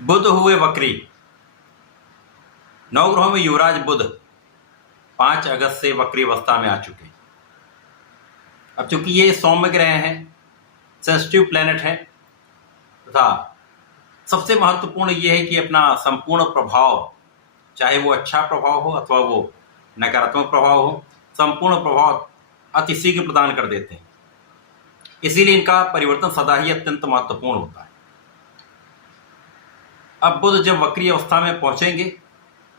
बुध हुए वक्री। नवग्रहों में युवराज बुध 5 अगस्त से वक्री अवस्था में आ चुके हैं। अब चूंकि ये सौम्य ग्रह हैं, सेंसिटिव प्लैनेट है, तथा सबसे महत्वपूर्ण ये है कि अपना संपूर्ण प्रभाव, चाहे वो अच्छा प्रभाव हो अथवा वो नकारात्मक प्रभाव हो, संपूर्ण प्रभाव अति शीघ्र प्रदान कर देते हैं। इसीलिए इनका परिवर्तन सदा ही अत्यंत महत्वपूर्ण होता है। अब बुध जब वक्री अवस्था में पहुंचेंगे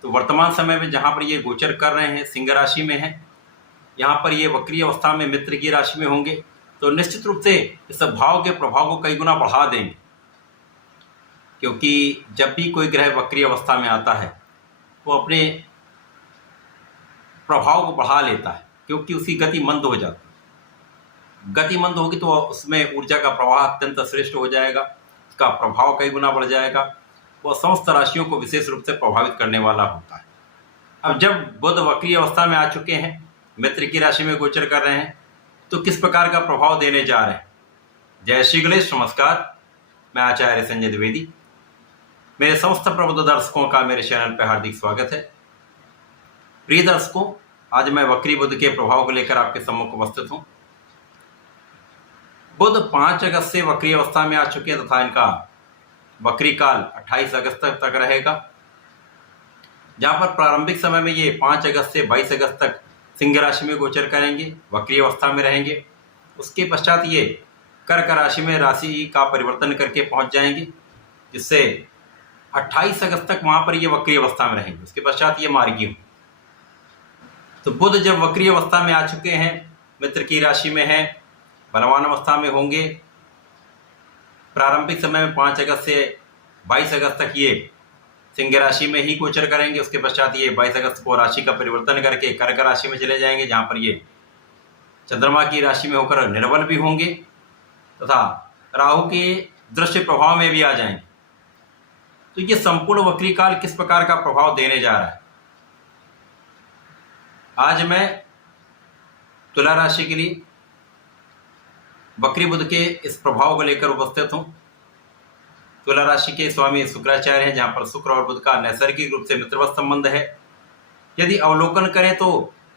तो वर्तमान समय में जहां पर ये गोचर कर रहे हैं, सिंह राशि में है, यहाँ पर ये वक्री अवस्था में मित्र की राशि में होंगे, तो निश्चित रूप से इस भाव के प्रभाव को कई गुना बढ़ा देंगे। क्योंकि जब भी कोई ग्रह वक्री अवस्था में आता है वो अपने प्रभाव को बढ़ा लेता है, क्योंकि उसकी गति मंद हो जाती है। गति मंद होगी तो उसमें ऊर्जा का प्रवाह अत्यंत श्रेष्ठ हो जाएगा, उसका प्रभाव कई गुना बढ़ जाएगा, वह समस्त राशियों को विशेष रूप से प्रभावित करने वाला होता है। अब जब बुध वक्री अवस्था में आ चुके हैं, मित्र की राशि में गोचर कर रहे हैं, तो किस प्रकार का प्रभाव देने जा रहे हैं। जय श्री गणेश, नमस्कार। मैं आचार्य संजय द्विवेदी। मेरे समस्त प्रबुद्ध दर्शकों का मेरे चैनल पर हार्दिक स्वागत है। प्रिय दर्शकों, आज मैं वक्री बुध के प्रभाव को लेकर आपके सम्मुख उपस्थित हूँ। बुध 5 अगस्त से वक्री अवस्था में आ चुके हैं तथा इनका वक्री काल 28 अगस्त तक रहेगा, जहां पर प्रारंभिक समय में ये 5 अगस्त से 22 अगस्त तक सिंह राशि में गोचर करेंगे, वक्री अवस्था में रहेंगे। उसके पश्चात ये कर्क राशि में राशि का परिवर्तन करके पहुंच जाएंगे, जिससे 28 अगस्त तक वहां पर ये वक्री अवस्था में रहेंगे। उसके पश्चात ये मार्गी होंगे। तो बुध जब वक्री अवस्था में आ चुके हैं, मित्र की राशि में है, बलवान अवस्था में होंगे। प्रारंभिक समय में 5 अगस्त से 22 अगस्त तक ये सिंह राशि में ही गोचर करेंगे। उसके पश्चात ये 22 अगस्त को राशि का परिवर्तन करके कर्क राशि में चले जाएंगे, जहां पर ये चंद्रमा की राशि में होकर निर्बल भी होंगे तथा राहु के दृश्य प्रभाव में भी आ जाएंगे। तो ये संपूर्ण वक्री काल किस प्रकार का प्रभाव देने जा रहा है, आज मैं तुला राशि के लिए वक्री बुध के इस प्रभाव को लेकर उपस्थित हूं। तुला राशि के स्वामी शुक्राचार्य हैं, जहां पर शुक्र और बुध का नैसर्गिक रूप से मित्रवत संबंध है। यदि अवलोकन करें तो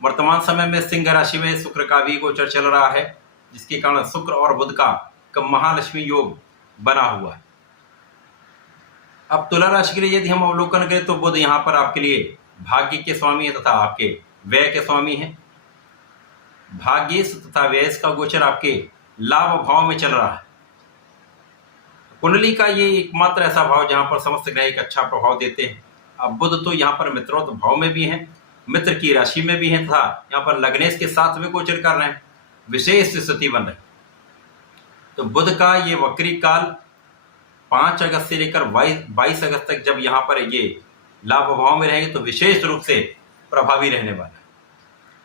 वर्तमान समय में सिंह राशि में शुक्र का भी गोचर चल रहा है, जिसके कारण शुक्र और बुध का महालक्ष्मी योग बना हुआ है। अब तुला राशि के लिए यदि हम अवलोकन करें तो बुध यहाँ पर आपके लिए भाग्य के स्वामी है तथा आपके व्यय के स्वामी है। भाग्येश तथा व्ययेश का गोचर आपके लाभ भाव में चल रहा है। कुंडली का ये एकमात्र ऐसा भाव जहां पर समस्त ग्रह एक अच्छा प्रभाव देते हैं। अब बुध तो यहाँ पर मित्रोत भाव में भी हैं, मित्र की राशि में भी हैं तथा यहाँ पर लग्नेश के साथ में गोचर कर रहे हैं, विशेष स्थिति बन रही। तो बुध का ये वक्री काल 5 अगस्त से लेकर 22 अगस्त तक जब यहाँ पर ये लाभ भाव में रहेंगे तो विशेष रूप से प्रभावी रहने वाला है।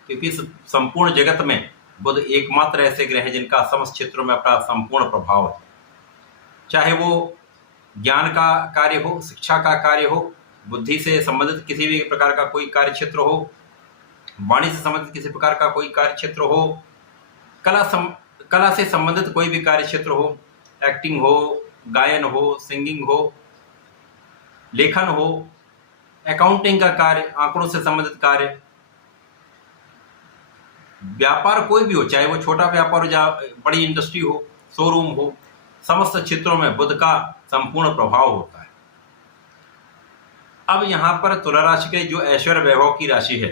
क्योंकि इस संपूर्ण जगत में बुध एकमात्र ऐसे ग्रह हैं जिनका समस्त क्षेत्रों में अपना संपूर्ण प्रभाव है। चाहे वो ज्ञान का कार्य हो, शिक्षा का कार्य हो, बुद्धि से संबंधित किसी भी प्रकार का कोई कार्य क्षेत्र हो, वाणी से संबंधित किसी प्रकार का कोई कार्य क्षेत्र हो, कला से संबंधित कोई भी कार्य क्षेत्र हो, एक्टिंग हो, गायन हो, सिंगिंग हो, लेखन हो, अकाउंटिंग का कार्य, आंकड़ों से संबंधित कार्य, व्यापार कोई भी हो, चाहे वो छोटा व्यापार हो या बड़ी इंडस्ट्री हो, शोरूम हो, समस्त क्षेत्रों में बुध का संपूर्ण प्रभाव होता है। अब यहां पर तुला राशि के जो ऐश्वर्य वैभव की राशि है,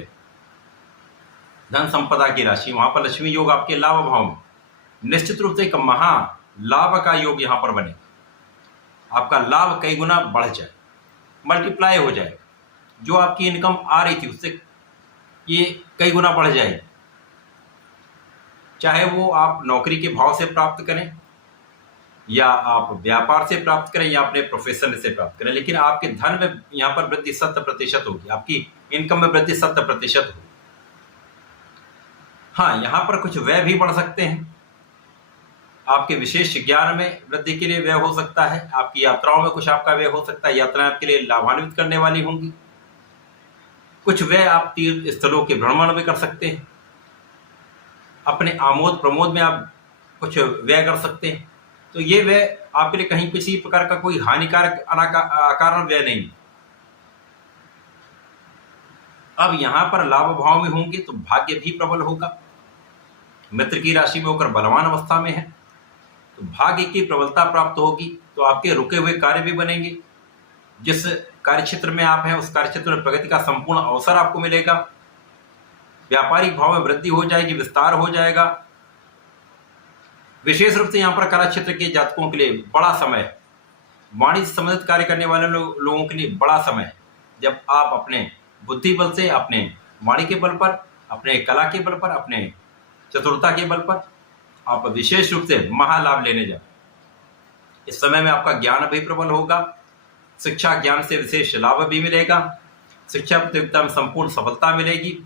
धन संपदा की राशि, वहां पर लक्ष्मी योग आपके लाभ भाव में निश्चित रूप से एक महा लाभ का योग यहां पर बनेगा। आपका लाभ कई गुना बढ़ जाए, मल्टीप्लाई हो जाएगा। जो आपकी इनकम आ रही थी उससे ये कई गुना बढ़ जाएगी। चाहे वो आप नौकरी के भाव से प्राप्त करें या आप व्यापार से प्राप्त करें या अपने प्रोफेशन से प्राप्त करें, लेकिन आपके धन में यहाँ पर वृद्धि 100% होगी, आपकी इनकम में वृद्धि 100% होगी। हाँ, यहाँ पर कुछ व्यय भी बढ़ सकते हैं। आपके विशेष ज्ञान में वृद्धि के लिए व्यय हो सकता है, आपकी यात्राओं में कुछ आपका व्यय हो सकता है, यात्राएं आपके लिए लाभान्वित करने वाली होंगी। कुछ व्यय आप तीर्थ स्थलों के भ्रमण में कर सकते हैं, अपने आमोद प्रमोद में आप कुछ व्यय कर सकते हैं। तो ये व्यय आपके लिए कहीं किसी प्रकार का कोई हानिकारक अकारण व्यय नहीं। अब यहां पर लाभ भाव में होंगे तो भाग्य भी प्रबल होगा। मित्र की राशि में होकर बलवान अवस्था में है तो भाग्य की प्रबलता प्राप्त होगी, तो आपके रुके हुए कार्य भी बनेंगे। जिस कार्य क्षेत्र में आप हैं उस कार्य क्षेत्र में प्रगति का संपूर्ण अवसर आपको मिलेगा। व्यापारिक भाव में वृद्धि हो जाएगी, विस्तार हो जाएगा। विशेष रूप से यहाँ पर कला क्षेत्र के जातकों के लिए बड़ा समय है। वाणिज्य से संबंधित कार्य करने वाले लोगों के लिए बड़ा समय है, जब आप अपने बुद्धि बल से, अपने वाणी के बल पर, अपने कला के बल पर, अपने चतुरता के बल पर आप विशेष रूप से महालाभ लेने जाए। इस समय में आपका ज्ञान भी प्रबल होगा। शिक्षा ज्ञान से विशेष लाभ भी मिलेगा। शिक्षा प्रतियोगिता में संपूर्ण सफलता मिलेगी।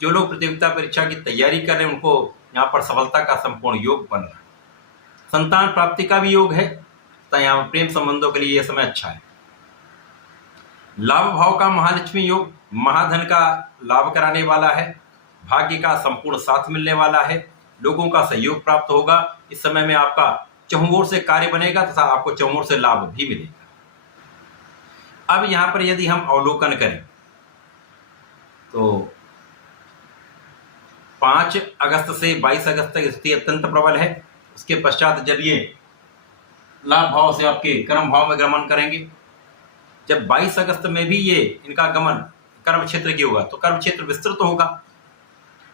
जो लोग प्रतियोगिता परीक्षा की तैयारी कर रहे हैं उनको यहाँ पर सफलता का संपूर्ण योग बन रहा है। संतान प्राप्ति का भी योग है, तो यहाँ पर प्रेम संबंधों के लिए यह समय अच्छा है। लाभ भाव का महालक्ष्मी योग महाधन का लाभ कराने वाला है। भाग्य का संपूर्ण साथ मिलने वाला है। लोगों का सहयोग प्राप्त होगा। इस समय में आपका चहुंओर से कार्य बनेगा तथा आपको चहुंओर से लाभ भी मिलेगा। अब यहां पर यदि हम अवलोकन करें तो 5 अगस्त से 22 अगस्त तक स्थिति अत्यंत प्रबल है। उसके पश्चात जब ये लाभ भाव से आपके कर्म भाव में गमन करेंगे, जब 22 अगस्त में भी ये इनका गमन कर्म क्षेत्र की होगा तो कर्म क्षेत्र विस्तृत होगा।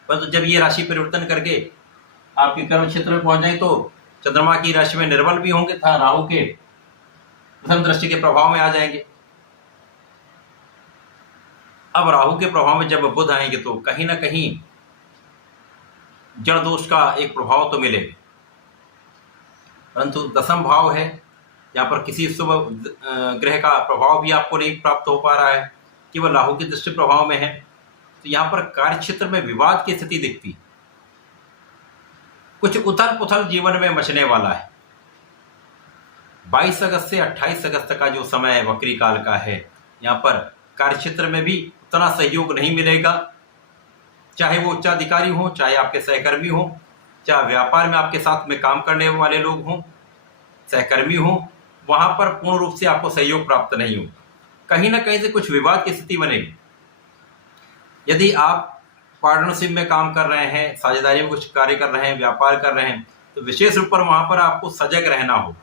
परंतु जब ये राशि परिवर्तन करके आपके कर्म क्षेत्र में पहुंच जाए तो चंद्रमा की राशि में निर्बल भी होंगे तथा राहु के प्रथम दृष्टि के प्रभाव में आ जाएंगे। अब राहु के प्रभाव में जब बुध आएंगे तो कहीं ना कहीं जड़ दोष का एक प्रभाव तो मिलेगा, परंतु दशम भाव है, यहाँ पर किसी शुभ ग्रह का प्रभाव भी आपको नहीं प्राप्त हो पा रहा है, केवल राहु की दृष्टि प्रभाव में है। तो यहाँ पर कार्य क्षेत्र में विवाद की स्थिति दिखती, कुछ उथल पुथल जीवन में मचने वाला है। 22 अगस्त से 28 अगस्त का जो समय है वक्री काल का है, यहाँ पर कार्य क्षेत्र में भी उतना सहयोग नहीं मिलेगा। चाहे वो उच्चाधिकारी हो, चाहे आपके सहकर्मी हो, चाहे व्यापार में आपके साथ में काम करने वाले लोग हों, सहकर्मी हो, वहां पर पूर्ण रूप से आपको सहयोग प्राप्त नहीं हो। कहीं ना कहीं से कुछ विवाद की स्थिति बनेगी। यदि आप पार्टनरशिप में काम कर रहे हैं, साझेदारी में कुछ कार्य कर रहे हैं, व्यापार कर रहे हैं, तो विशेष रूप पर वहां पर आपको सजग रहना होगा।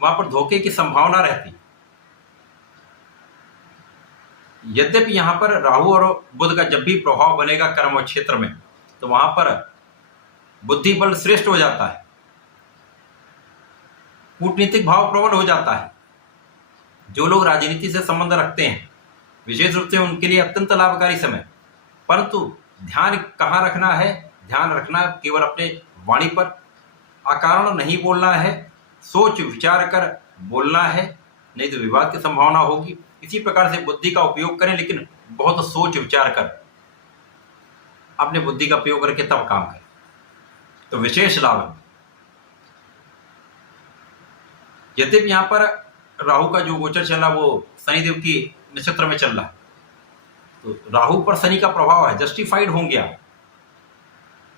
वहां पर धोखे की संभावना रहती। यद्यपि यहां पर राहु और बुध का जब भी प्रभाव बनेगा कर्म क्षेत्र में, तो वहां पर बुद्धि बल श्रेष्ठ हो जाता है, कूटनीतिक भाव प्रबल हो जाता है। जो लोग राजनीति से संबंध रखते हैं विशेष रूप से उनके लिए अत्यंत लाभकारी समय। परंतु ध्यान कहाँ रखना है? ध्यान रखना केवल अपने वाणी पर, अकारण नहीं बोलना है, सोच विचार कर बोलना है, नहीं तो विवाद की संभावना होगी। इसी प्रकार से बुद्धि का उपयोग करें, लेकिन बहुत सोच विचार कर अपने बुद्धि का उपयोग करके तब काम करें तो विशेष लाभ है। यद्यपि यहाँ पर राहु का जो गोचर चल रहा वो शनिदेव की नक्षत्र में चल रहा है, तो राहु पर शनि का प्रभाव है, जस्टिफाइड होंगे आप।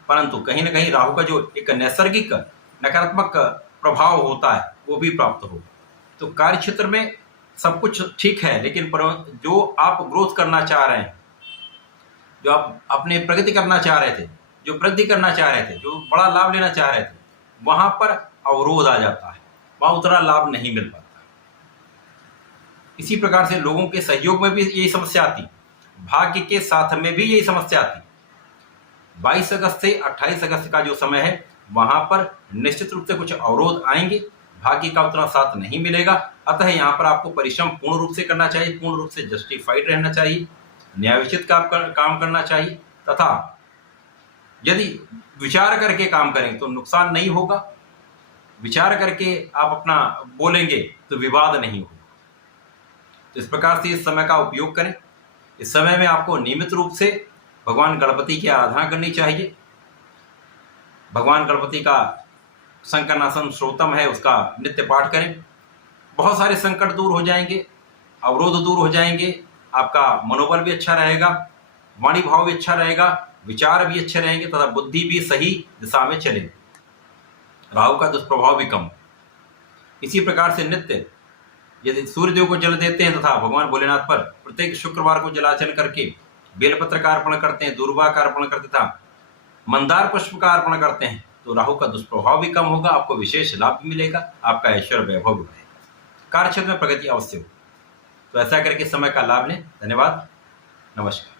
परंतु कहीं ना कहीं राहु का जो एक नैसर्गिक नकारात्मक प्रभाव होता है वो भी प्राप्त होगा। तो कार्य क्षेत्र में सब कुछ ठीक है, लेकिन जो आप ग्रोथ करना चाह रहे हैं, जो आप अपने प्रगति करना चाह रहे थे, जो वृद्धि करना चाह रहे थे, जो बड़ा लाभ लेना चाह रहे थे, वहां पर अवरोध आ जाता है, वहां उतना लाभ नहीं मिल पाता। इसी प्रकार से लोगों के सहयोग में भी यही समस्या आती, भाग्य के साथ में भी यही समस्या आती। 22 अगस्त से 28 अगस्त का जो समय है वहां पर निश्चित रूप से कुछ अवरोध आएंगे, भाग्य का उतना साथ नहीं मिलेगा। अतः यहाँ पर आपको परिश्रम पूर्ण रूप से करना चाहिए, पूर्ण रूप से जस्टिफाइड रहना चाहिए, न्यायोचित काम करना चाहिए, तथा यदि विचार करके काम करें तो नुकसान नहीं होगा। विचार करके आप अपना बोलेंगे तो विवाद नहीं होगा। तो इस प्रकार से इस समय का उपयोग करें। इस समय में आपको नियमित रूप से भगवान गणपति की आराधना करनी चाहिए। भगवान गणपति का संकटनाशन श्रोतम है, उसका नित्य पाठ करें। बहुत सारे संकट दूर हो जाएंगे, अवरोध दूर हो जाएंगे, आपका मनोबल भी अच्छा रहेगा, वाणी भाव भी अच्छा रहेगा, विचार भी अच्छे रहेंगे तथा बुद्धि भी सही दिशा में चलेगी। राहु का दुष्प्रभाव भी कम। इसी प्रकार से नित्य यदि सूर्यदेव को जल देते हैं तथा भगवान भोलेनाथ पर प्रत्येक शुक्रवार को जलार्चन करके बेलपत्र का अर्पण करते हैं, दूर्वा का अर्पण करते था, मंदार पुष्प का अर्पण करते हैं, तो राहु का दुष्प्रभाव भी कम होगा, आपको विशेष लाभ भी मिलेगा, आपका ऐश्वर्य वैभव भी बढ़ेगा, कार्य क्षेत्र में प्रगति अवश्य हो। तो ऐसा करके समय का लाभ लें। धन्यवाद, नमस्कार।